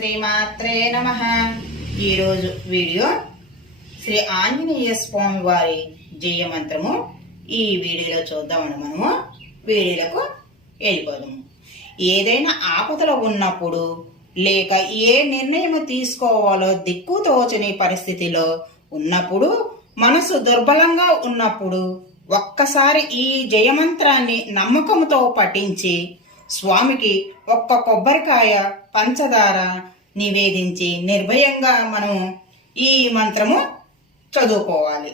శ్రీమాత్రే నమ. ఈరోజు వీడియో శ్రీ ఆంజనేయ స్వామి వారి జయమంత్రము ఈ వీడియోలో చూద్దామని మనము. వీడియోలకు వెళ్ళిపోదాము. ఏదైనా ఆపదలో ఉన్నప్పుడు లేక ఏ నిర్ణయం తీసుకోవాలో దిక్కు తోచని పరిస్థితిలో ఉన్నప్పుడు మనసు దుర్బలంగా ఉన్నప్పుడు ఒక్కసారి ఈ జయమంత్రాన్ని నమ్మకంతో పఠించి స్వామికి ఒక్క కొబ్బరికాయ పంచదార నివేదించి నిర్భయంగా మనం ఈ మంత్రము చదువుకోవాలి.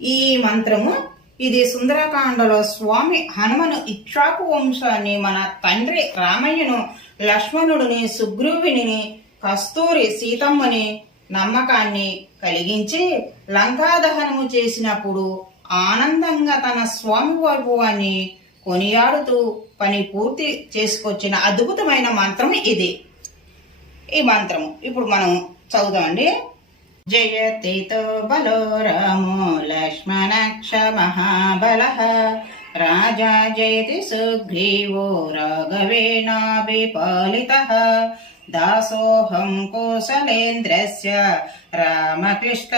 ఈ మంత్రము ఇది సుందరకాండలో స్వామి హనుమను ఇక్షాకు వంశాన్ని మన తండ్రి రామయ్యను లక్ష్మణుడిని సుగ్రీవుని కస్తూరి సీతమ్మని నమ్మకాన్ని కలిగించి లంకాదహనము చేసినప్పుడు ఆనందంగా తన స్వామి వైభవాన్ని కొనియాడుతూ పని పూర్తి చేసుకొచ్చిన అద్భుతమైన మంత్రం ఇది. ఈ మంత్రము ఇప్పుడు మనం చదువుదామండి. జయతితో బలో రామో లక్ష్మణక్ష మహాబల. రాజా జయతి సుగ్రీవో రాఘవేణాభిపాలిత. దాసోహం కోసలేంద్రస్య రామకృష్ణష్టకర్మణः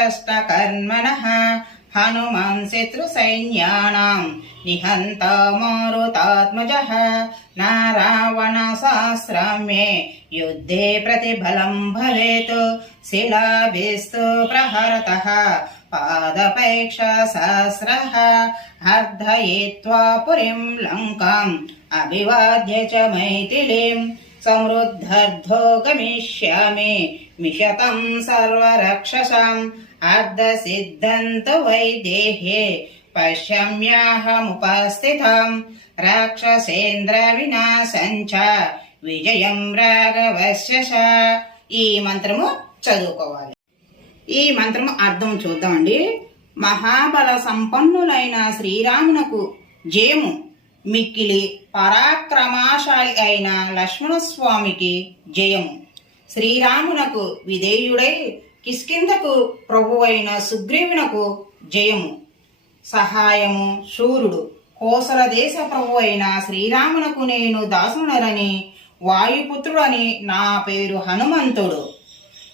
హనుమాన్ శత్రుసైన్యానాం నిహంత మారుతాత్మజः నారావణ సహస్రమ్యే యుద్ధే ప్రతిఫలం భవేత్. శిలాభిస్తు ప్రహరతः. పాదపైక్ష సహస్రः అర్ధయిత్వా పురిం లంకాం. అభివాద్య చ మైథిలీం సమృద్ధర్ధో గమిష్యామి మిషతం సర్వరక్షసాం అర్ధసిద్ధంత వైదేహే పశ్యమ్యాహముపస్థితాం రాక్షసేంద్ర వినాశంచ విజయం రాఘవస్య ఈ మంత్రము చదువుకోవాలి. ఈ మంత్రము అర్థం చూద్దామండి. మహాబల సంపన్నులైన శ్రీరామునకు జయము మిక్కిలి పరాక్రమాశాలి అయిన లక్ష్మణస్వామికి జయము. శ్రీరామునకు విధేయుడై కిష్కిందకు ప్రభువైన సుగ్రీవునకు జయము. సహాయము శూరుడు. కోసల దేశ ప్రభు అయిన శ్రీరామునకు నేను దాసునరని వాయుపుత్రుడని నా పేరు హనుమంతుడు.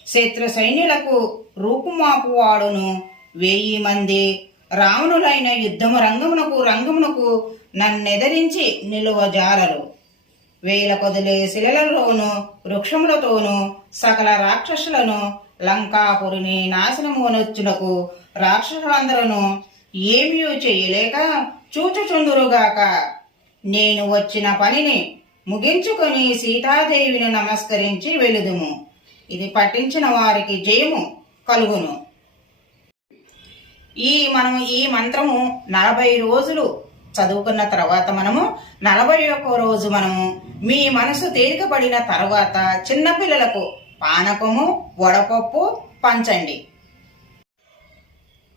శత్రు సైన్యులకు రూపుమాపువాడును వెయ్యి మంది రావణులైన యుద్ధము రంగమునకు రంగమునకు నన్నెదరించి నిలువజాలరు వేల కొదిలే శిలలలోను వృక్షములతోనూ సకల రాక్షసులను లంకాపురిని నాశనమునొచ్చునకు రాక్షసులందరూ ఏమీ చేయలేక చూచుచుందురుగాక. నేను వచ్చిన పనిని ముగించుకొని సీతాదేవిని నమస్కరించి వెలుదుము ఇది పఠించిన వారికి జయము కలుగును. ఈ మనం ఈ మంత్రము నలభై రోజులు చదువుకున్న తర్వాత మనము నలభై ఒక్క రోజు మనము మీ మనసు తేలికపడిన తర్వాత చిన్నపిల్లలకు పానకము వడపప్పు పంచండి.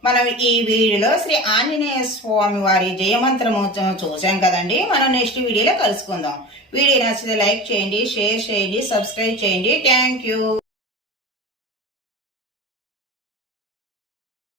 మనం ఈ వీడియోలో శ్రీ ఆంజనేయ స్వామి వారి జయమంత్రము చూసాం కదండి. మనం నెక్స్ట్ వీడియోలో కలుసుకుందాం. వీడియో నచ్చితే లైక్ చేయండి షేర్ చేయండి సబ్స్క్రైబ్ చేయండి. Thank you.